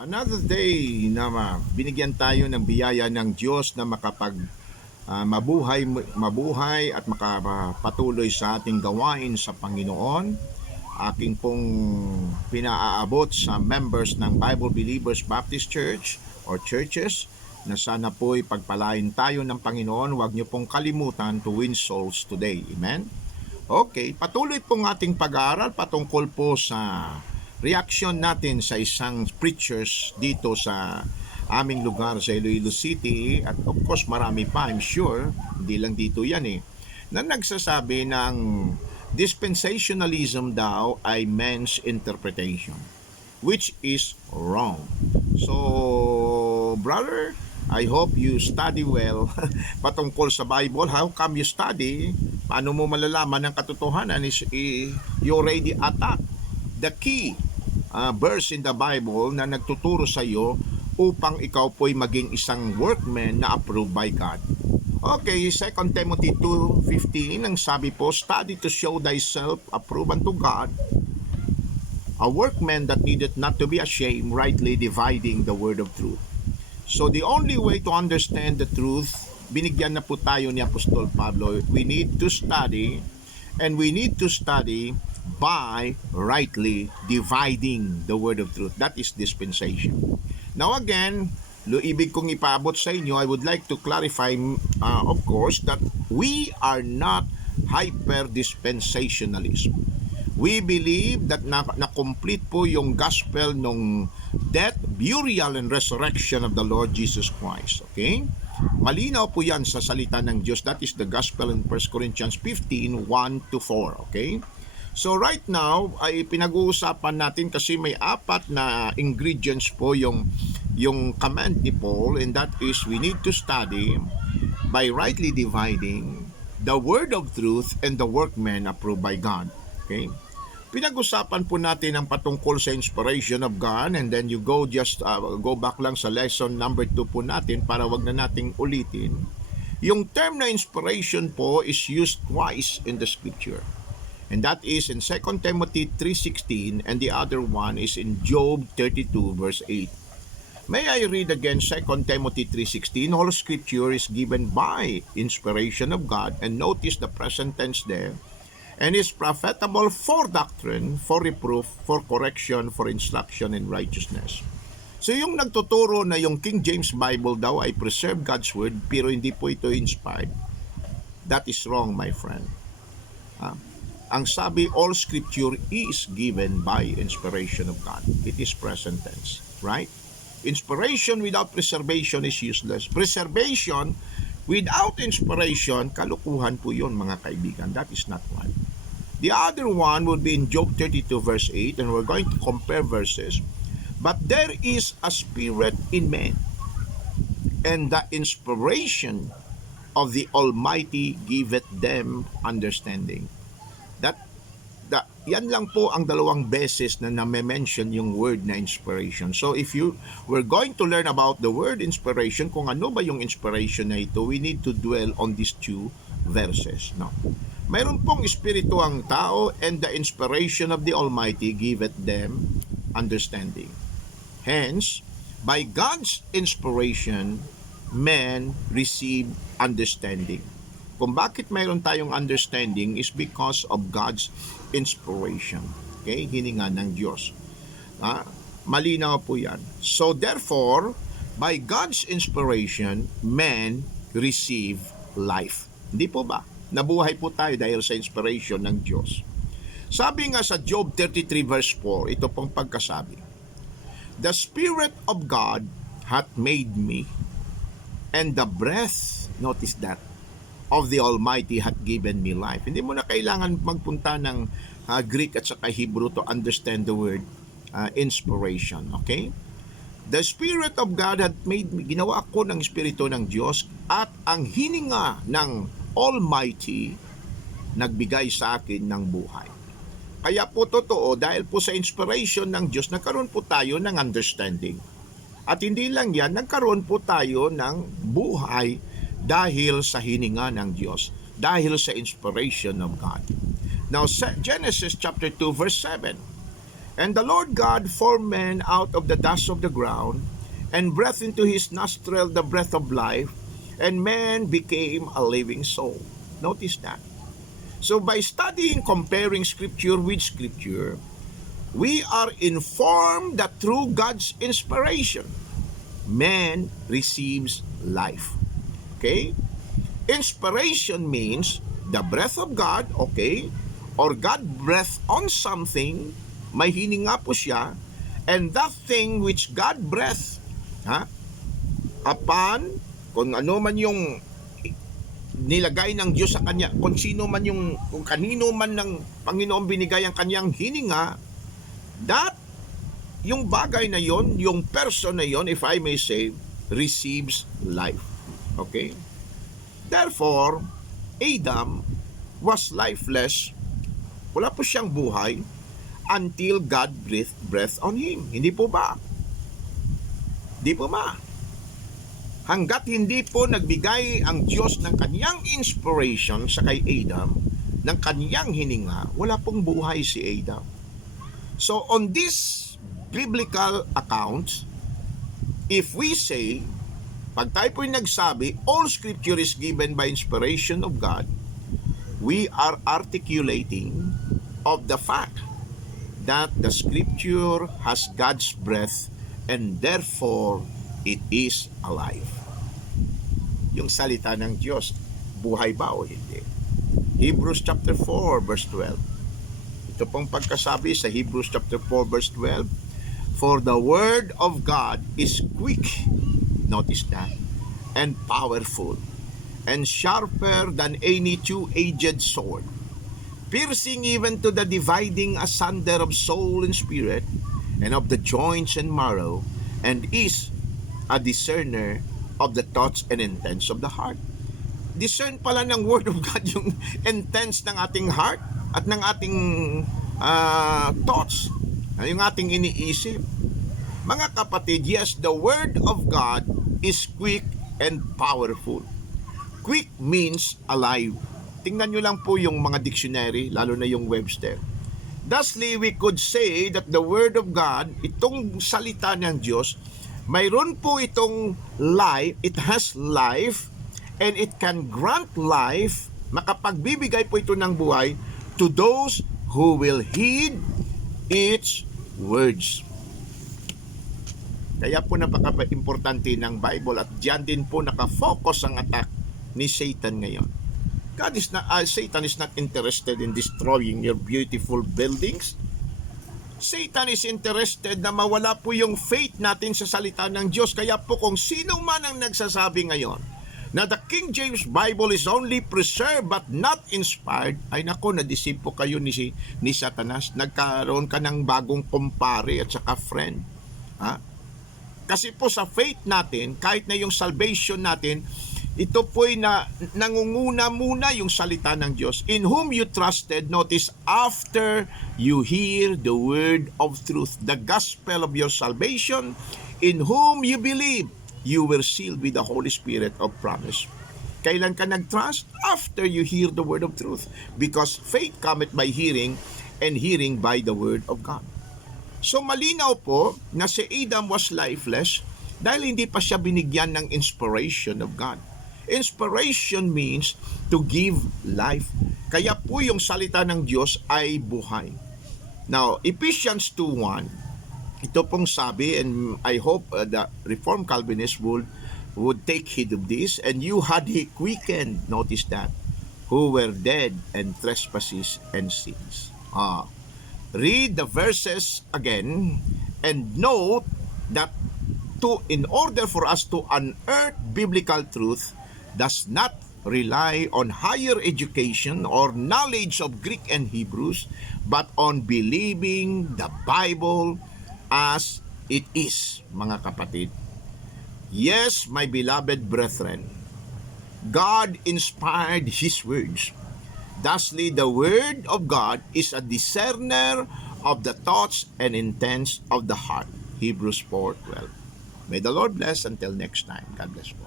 Another day na binigyan tayo ng biyaya ng Diyos na mabuhay at makapatuloy sa ating gawain sa Panginoon. Aking pong pinaaabot sa members ng Bible Believers Baptist Church or churches na sana po'y pagpalain tayo ng Panginoon. Huwag niyo pong kalimutan to win souls today. Amen? Okay, patuloy pong ating pag-aaral patungkol po sa reaction natin sa isang preachers dito sa aming lugar sa Iloilo City, at of course marami pa, I'm sure, hindi lang dito yan na nagsasabi ng dispensationalism daw ay man's interpretation, which is wrong. So, brother, I hope you study well patungkol sa Bible. How come you study? Paano mo malalaman ang katotohanan is you already attack the key verse in the Bible na nagtuturo sa iyo upang ikaw po'y maging isang workman na approved by God. Okay, 2 Timothy 2:15, ang sabi po, study to show thyself approved unto God, a workman that needeth not to be ashamed, rightly dividing the word of truth. So the only way to understand the truth, binigyan na po tayo ni Apostol Pablo, we need to study, and we need to study by rightly dividing the word of truth. That is dispensation. Now again, ibig kong ipaabot sa inyo, I would like to clarify, of course, that we are not hyper-dispensationalism. We believe that na-complete po yung gospel nung death, burial, and resurrection of the Lord Jesus Christ. Okay? Malinaw po yan sa salita ng Diyos. That is the gospel in 1 Corinthians 15, 1-4. Okay? So right now, ay pinag-uusapan natin kasi may apat na ingredients po yung command ni Paul, and that is we need to study by rightly dividing the word of truth and the workman approved by God. Okay? Pinag-usapan po natin ang patungkol sa inspiration of God, and then you go back lang sa lesson number 2 po natin para wag na nating ulitin. Yung term na inspiration po is used twice in the scripture. And that is in 2 Timothy 3:16, and the other one is in Job 32 verse 8. May I read again 2 Timothy 3:16? All scripture is given by inspiration of God, and notice the present tense there, and is profitable for doctrine, for reproof, for correction, for instruction in righteousness. So yung nagtuturo na yung King James Bible daw ay preserve God's word pero hindi po ito inspired, that is wrong, my friend. Ang sabi, all scripture is given by inspiration of God. It is present tense, right? Inspiration without preservation is useless. Preservation without inspiration, kalukuhan po yun, mga kaibigan. That is not right. The other one would be in Job 32 verse 8, and we're going to compare verses. But there is a spirit in man, and the inspiration of the Almighty giveth them understanding. Yan lang po ang dalawang beses na name-mention yung word na inspiration. So if we're going to learn about the word inspiration, kung ano ba yung inspiration na ito, we need to dwell on these two verses. No? Mayroon pong espiritu ang tao, and the inspiration of the Almighty giveth them understanding. Hence, by God's inspiration, men receive understanding. Kung bakit mayroon tayong understanding is because of God's inspiration. Okay? Hininga ng Diyos. Malinaw po yan. So therefore, by God's inspiration, men receive life. Hindi po ba? Nabuhay po tayo dahil sa inspiration ng Diyos. Sabi nga sa Job 33 verse 4, ito pong pagkasabi, the Spirit of God hath made me, and the breath, notice that, of the Almighty hath given me life. Hindi mo na kailangan magpunta ng Greek at saka Hebrew to understand the word inspiration. Okay? The Spirit of God hath made me, ginawa ako ng Espiritu ng Diyos, at ang hininga ng Almighty nagbigay sa akin ng buhay. Kaya po totoo, dahil po sa inspiration ng Diyos, nagkaroon po tayo ng understanding. At hindi lang yan, nagkaroon po tayo ng buhay dahil sa hininga ng Diyos, dahil sa inspiration of God. Now, Genesis chapter 2 verse 7, And the Lord God formed man out of the dust of the ground, and breathed into his nostril the breath of life, and man became a living soul. Notice that. So by studying, comparing Scripture with Scripture, we are informed that through God's inspiration, man receives life. Okay? Inspiration means the breath of God, okay? Or God breath on something, may hininga po siya, and that thing which God breath, upon, kung ano man yung nilagay ng Diyos sa kanya, kung kanino man ng Panginoon binigay ang kanyang hininga, that, yung bagay na yon, yung person na yon, if I may say, receives life. Okay? Therefore, Adam was lifeless. Wala po siyang buhay until God breathed on him. Hindi po ba? Hindi po ba? Hanggat hindi po nagbigay ang Diyos ng kanyang inspiration sa kay Adam, ng kanyang hininga, wala pong buhay si Adam. So on this biblical account, if we say, pag tayo po'y nagsabi, all Scripture is given by inspiration of God, we are articulating of the fact that the Scripture has God's breath and therefore it is alive. Yung salita ng Diyos, buhay ba o hindi? Hebrews chapter 4 verse 12. Ito pong pagkasabi sa Hebrews chapter 4 verse 12, for the word of God is quick, notice that, and powerful, and sharper than any two-edged sword, piercing even to the dividing asunder of soul and spirit, and of the joints and marrow, and is a discerner of the thoughts and intents of the heart. Discern pala ng Word of God yung intents ng ating heart at ng ating thoughts, yung ating iniisip. Mga kapatid, yes, the Word of God is quick and powerful. Quick means alive. Tingnan nyo lang po yung mga dictionary, lalo na yung Webster. Thusly, we could say that the Word of God, itong salita ng Diyos, mayroon po itong life, it has life, and it can grant life, makapagbibigay po ito ng buhay to those who will heed its words. Kaya po napaka-importante ng Bible at diyan din po nakafocus ang attack ni Satan ngayon. Satan is not interested in destroying your beautiful buildings. Satan is interested na mawala po yung faith natin sa salita ng Diyos. Kaya po kung sino man ang nagsasabi ngayon na the King James Bible is only preserved but not inspired, ay nako, na-deceive po kayo ni Satanas. Nagkaroon ka ng bagong kumpare at saka friend. Kasi po sa faith natin, kahit na yung salvation natin, ito po'y nangunguna muna yung salita ng Diyos. In whom you trusted, notice, after you hear the word of truth, the gospel of your salvation, in whom you believe, you were sealed with the Holy Spirit of promise. Kailan ka nag-trust? After you hear the word of truth. Because faith cometh by hearing, and hearing by the word of God. So malinaw po na si Adam was lifeless dahil hindi pa siya binigyan ng inspiration of God. Inspiration means to give life. Kaya po yung salita ng Diyos ay buhay. Now, Ephesians 2:1, ito pong sabi, and I hope the Reformed Calvinists would take heed of this, and you had he quickened, notice that, who were dead in trespasses and sins. Read the verses again and note that in order for us to unearth biblical truth does not rely on higher education or knowledge of Greek and Hebrews, but on believing the Bible as it is, mga kapatid. Yes, my beloved brethren, God inspired His words. Thusly, the Word of God is a discerner of the thoughts and intents of the heart. Hebrews 4:12. May the Lord bless until next time. God bless po.